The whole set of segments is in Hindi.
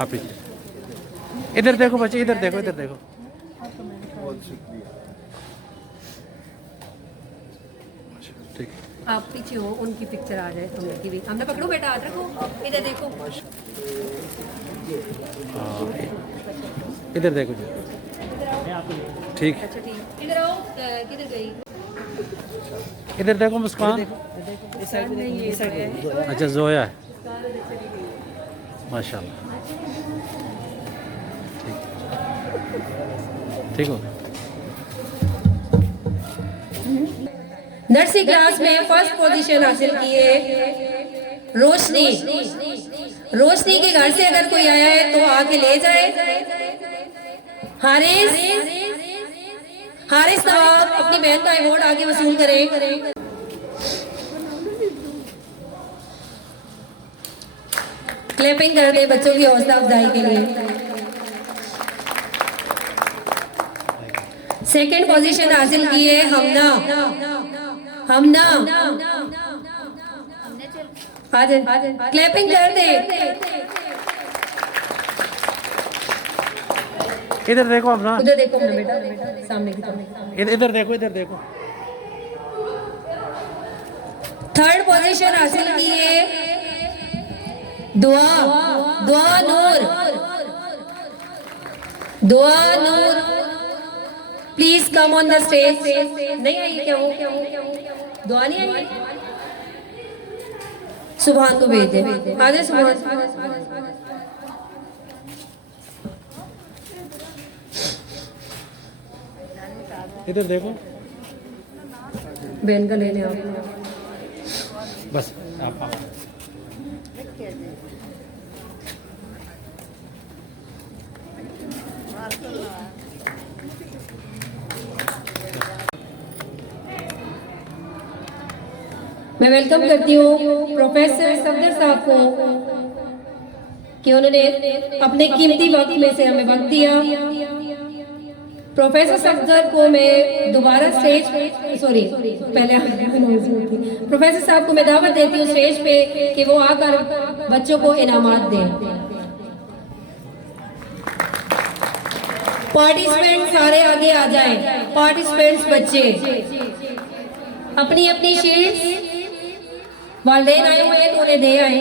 आप पीछे इधर देखो बच्चे, इधर देखो, इधर देखो। ठीक, आप पीछे हो, उनकी पिक्चर आ जाए तुम की भी। हमने पकड़ो बेटा, हाथ रखो, इधर देखो। हाँ इधर देखो जी। ठीक, अच्छा ठीक, इधर आओ। किधर गई? इधर देखो मुस्कान। अच्छा जोया है, माशाल्लाह। ठीक, ठीक हो। नर्सरी क्लास में फर्स्ट पोजीशन हासिल की है रोशनी। रोशनी के घर से अगर कोई आया है तो आके ले जाए। हारिस, हारिस नवाब अपनी बहन का अवार्ड आगे वसूल करें। क्लैपिंग कर दे बच्चों की हौसला अफजाई के लिए। सेकंड पोजीशन हासिल की है हमना। हमना आ जाए, क्लैपिंग कर दे। इधर देखो अपना, उधर देखो अपना बेटा, सामने की तरफ। इधर देखो, इधर देखो। थर्ड पोजीशन हासिल की है दुआ। Dua Noor, Dua Noor please come on the stage. नहीं आई क्या वो? दुआ नहीं आई? सुभान को भेज दे। आ जाए सुभान। इधर देखो बहन का लेने आओ। बस आप। मैं वेलकम करती हूँ प्रोफेसर सफदर साहब को कि उन्होंने अपने कीमती वक्त में से हमें वक्त दिया। प्रोफेसर सफदर को मैं दोबारा स्टेज, सॉरी पहले प्रोफेसर साहब को मैं दावत देती हूँ स्टेज पे कि वो आकर बच्चों को इनामात दें। पार्टिसिपेंट सारे आगे आ जाएं। पार्टिसिपेंट्स बच्चे अपनी अपनी शीट्स वालिदैन आए हुए हैं तो उन्हें दे आए।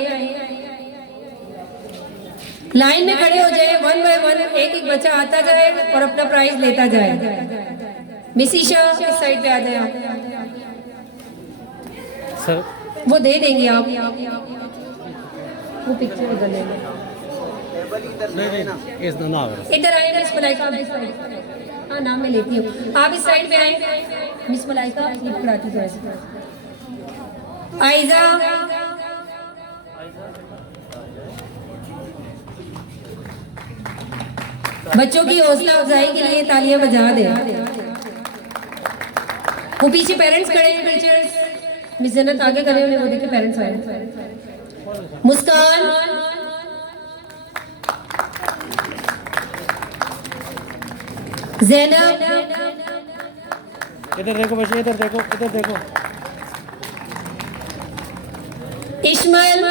लाइन में खड़े हो जाए, वन बाय वन एक एक बच्चा आता जाए और अपना प्राइज लेता जाए। मिस ईशा इस साइड पे आ जाए आप। सर वो दे देंगे आप, वो पिक्चर उधर ले लें। इधर आए मिस मलाइका, आप इस साइड। हाँ नाम मैं लेती हूँ, आप इस साइड पे आए। मिस मलाइका ये पकड़ाती तो ऐसे। आइजा, बच्चों की हौसला अफजाई के लिए तालियां बजा दे। वो पीछे पेरेंट्स खड़े हैं, टीचर्स मिस जन्नत आगे खड़े हैं, वो देखे पेरेंट्स आए। मुस्कान, ज़ैनब, इधर देखो बच्चे, इधर देखो, इधर देखो। इश्मल,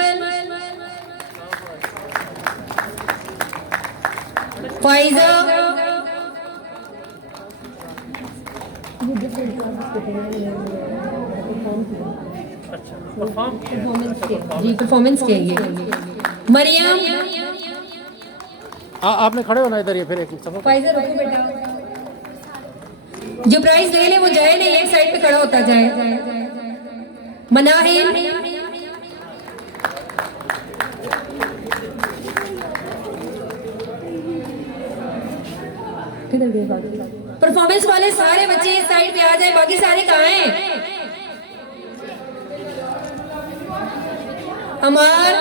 फाइजा, जी परफॉर्मेंस के लिए। मरियम, आपने खड़े होना इधर, ये फिर एक सबक। फाइजा रुको बेटा, जो प्राइज ले ले वो जाए नहीं, एक साइड पे खड़ा होता जाए। मनाहिल, परफॉर्मेंस वाले सारे बच्चे इस साइड पे आ जाए, बाकी सारे कहाँ हैं? हमार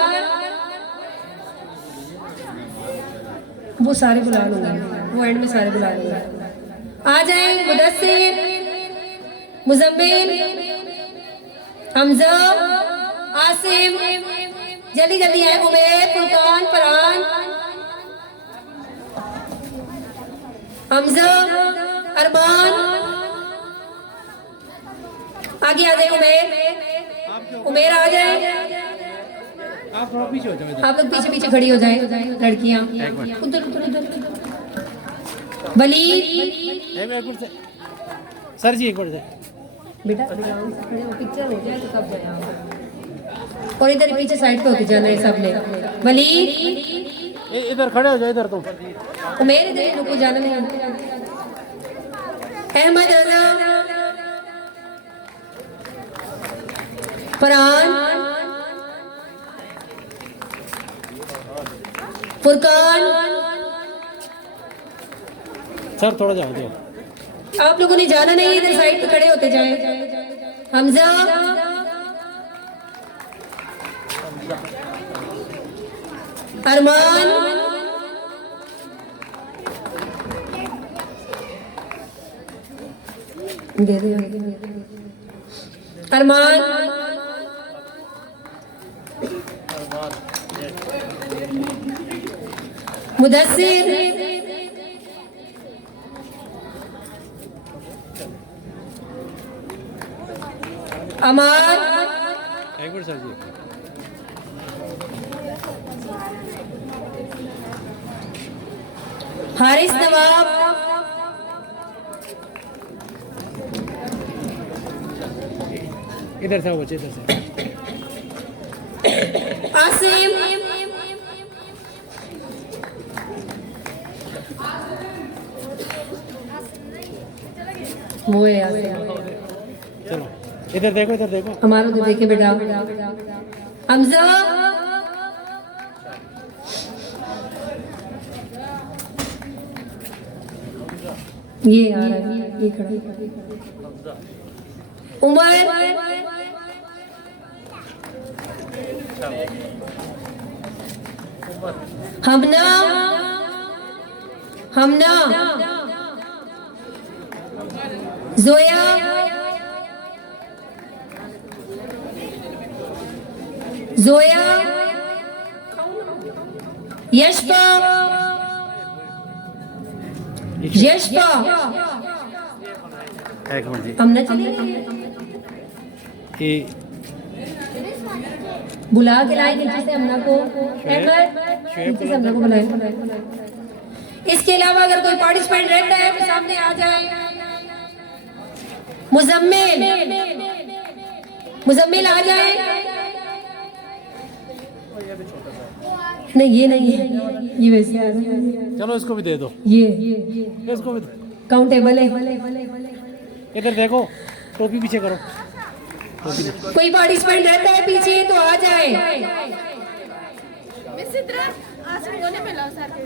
वो सारे बुला लूंगा, वो एंड में सारे बुला लूंगा। आ जाए मुदस्सिर, मुजम्मिल, हमजा, आसिम, जल्दी जल्दी आए। उमेर, फुरकान, फरहान, हमजा, अरबान, आगे आ जाए। उमेर, उमेर आ जाए। थोड़ा पीछे हो जाओ इधर। आप लोग पीछे पीछे खड़ी हो जाए लड़कियां। एक मिनट। उधर उधर उधर वली एक मिनट से सर जी, एक मिनट से। बेटा ध्यान से खड़े हो, पिक्चर हो जाए तो तब जाए आप। और इधर पीछे साइड पे होके जाना है सबने। वली इधर खड़े हो जाओ इधर तुम। तो मेरे इधर रुको, जाना नहीं। अहमद रजा, फरहान, फुरकान। सर थोड़ा जाओ दो। आप लोगों ने जाना नहीं, इधर साइड पे खड़े होते जाए। हमजा, अरमान, दे दे अरमान, मुदस्सिर, अमार, एक मिनट सर जी। हारिस नवाब, इधर से आओ बच्चे, इधर से। आसिम, वो है आसिम। चलो इधर देखो, इधर देखो। हमारा तो देखे बेटा। हमजा, ये आ रहा है, ये खड़ा। उमर, हमना, हमना, जोया, जोया, यशपा, यशपा। एक मिनट जी। हमना चली गई। ये बुला के लाए नीचे से हमना को। नीचे से हमना को बुलाए। इसके अलावा अगर कोई पार्टिसिपेंट रहता है तो सामने आ जाए। मुजम्मिल, मुजम्मिल आ जाए। नहीं ये नहीं है, ये वैसे आ रहा है। चलो इसको भी दे दो, ये इसको भी दो। काउंटेबल है। इधर देखो, टोपी पीछे करो। टोपी कोई पार्टिसिपेंट रहता है पीछे तो आ जाए।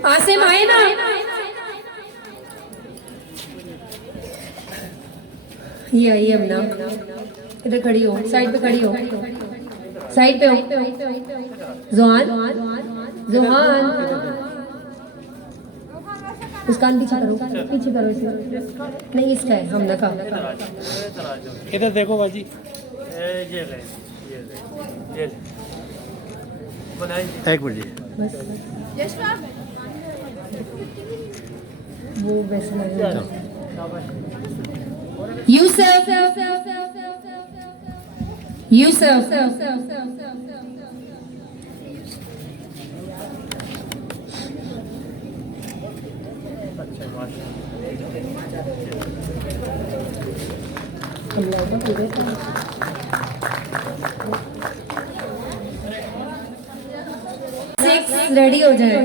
आसिम आए ना। ये आई है हमना। इधर खड़ी हो, साइड पे खड़ी हो, साइड पे हो। जोहान, जोहान, उस कान पीछे करो, पीछे करो इसे। नहीं इसका है, हमना का। इधर देखो बाजी। एक मिनट जी। बस वो वैसे लग रहा है। यूसुफ, यूसुफ, रेडी हो जाए।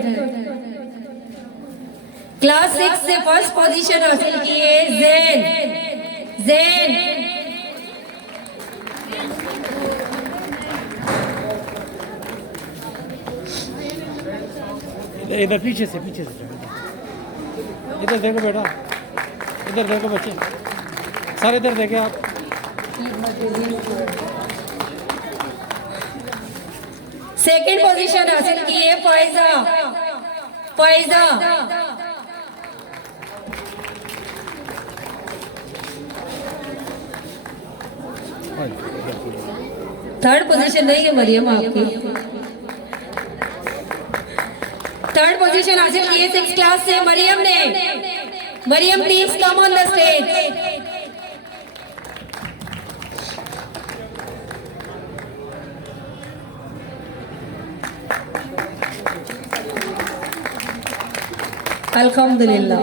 क्लास 6 से फर्स्ट पोजीशन हासिल की है जैन, जैन। इधर पीछे से, पीछे से। इधर देखो बेटा, इधर देखो बच्चे, सर इधर देखे आप। सेकंड पोजीशन हासिल की है फायजा, फायजा। थर्ड पोजीशन नहीं है मरियम आपकी। थर्ड पोजीशन हासिल की है 6 क्लास से मरियम ने। Maryam please come on the stage. अल्हम्दुलिल्लाह।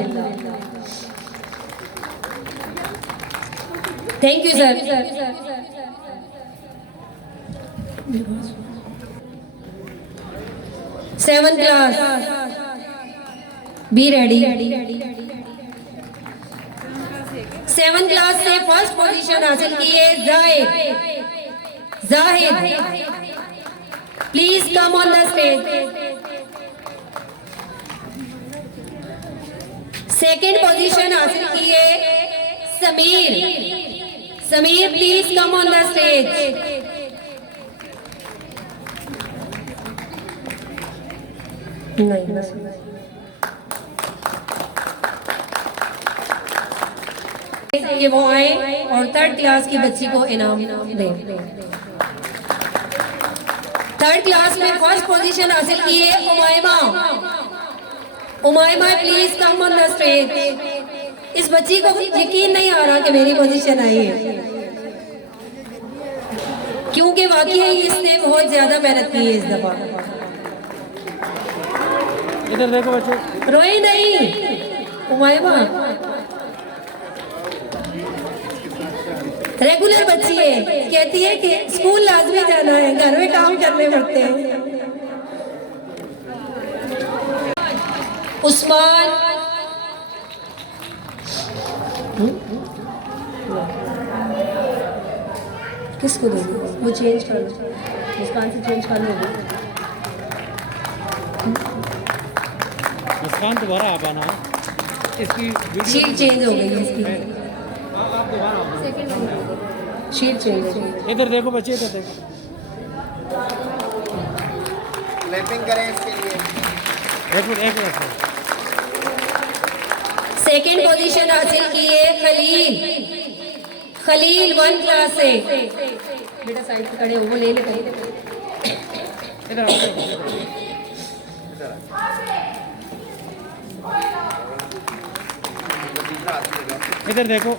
Thank you sir. 7th class, be ready. 7th class से फर्स्ट पोजीशन हासिल की है Zahid, please come on the stage. Second position हासिल की है Sameer, please come on the stage. कि वो आए और 3rd क्लास की बच्ची को इनाम दें। 3rd क्लास में फर्स्ट पोजीशन हासिल की है Umaima, please come on the stage. इस बच्ची को यकीन नहीं आ रहा कि मेरी पोजीशन आई है, क्योंकि वाकई इसने बहुत ज्यादा मेहनत की है इस दफा। इधर देखो बच्चों, रोई नहीं उमायमा, रेगुलर बच्ची है, कहती है कि स्कूल लाजमी जाना है, घर में काम करने पड़ते हैं। उस्मान, किसको देंगे? वो चेंज कर लो, मुस्कान से चेंज कर लो। मुस्कान दोबारा आ पाना है, इसकी शीट चेंज हो गई है इसकी, शीट चेंज हो गई। इधर देखो बच्चे, इधर देखो। क्लैपिंग करें इसके लिए। एक मिनट। सेकंड पोजीशन हासिल की है खलील 1 क्लास से। बेटा साइड पे खड़े हो, वो ले ले। इधर आओ। इधर देखो,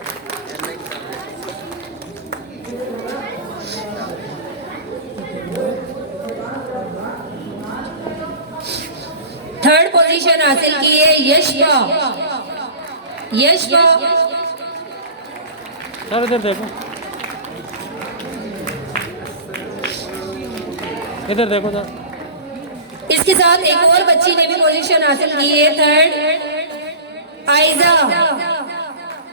थर्ड पोजीशन हासिल की है यशबा। सर इधर देखो, इधर देखो सर। इसके साथ एक और बच्ची ने भी पोजीशन हासिल की है, 3rd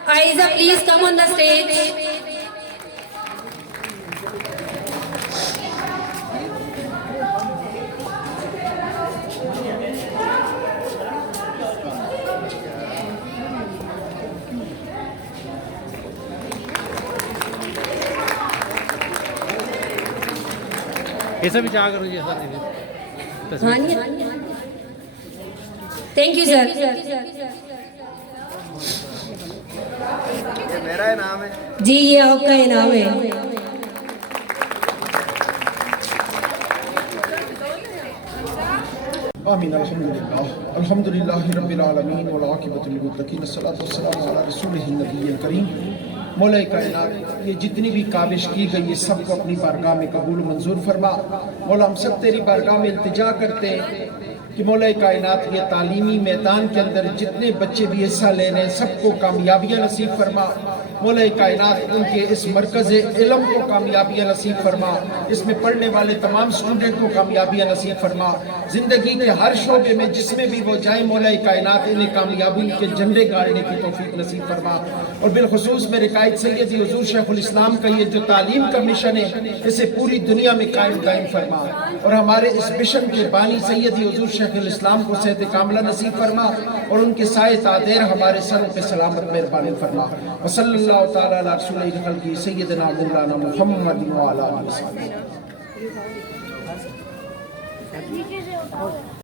Aiza, please come on the stage. ऐसा भी चाह करो जी, ऐसा नहीं। Thank you sir. ये मेरा इनाम है जी, ये आपका इनाम है। आमीन। अल्हम्दुलिल्लाह रब्बिल आलमीन वल आक़िबतु लिल मुत्तक़ीन, अस्सलातु वस्सलामु अला रसूलिहिन नबिय्यिल करीम। मौला कायनात, ये जितनी भी काबिश की गई है सबको अपनी बारगाह में कबूल मंजूर फरमा। मौला हम सब तेरी बारगाह में इल्तिजा करते हैं कि मौला कायनात ये तालीमी मैदान के अंदर जितने बच्चे भी हिस्सा ले रहे हैं सबको कामयाबियाँ नसीब फरमा। मौला कायनात उनके इस मरकज़ इल्म को कामयाबियाँ नसीब फरमा, इसमें पढ़ने वाले तमाम स्टूडेंट को कामयाबियाँ नसीब फरमा। ज़िंदगी के हर शोबे में जिसमें भी वो जाए मौला कायनात इन्हें कामयाबी के झंडे गाड़ने की तौफीक नसीब फरमा। और बिलखुसूस मेरे कायद सैयदी हुज़ूर शेखुल इस्लाम का ये जो तालीम का मिशन है इसे पूरी दुनिया में कायम दायम फरमा। और हमारे इस मिशन के बानी सैयदी हुज़ूर शेखुल इस्लाम को सेहत कामला नसीब फरमा और उनके साए तादेर हमारे सरों पे सलामत मेहरबानी फरमा। वसल्लल्लाहु तआला अला रसूलिल खल्क़ि सय्यिदना मौलाना मुहम्मद व अला आलिहि वसहबिहि।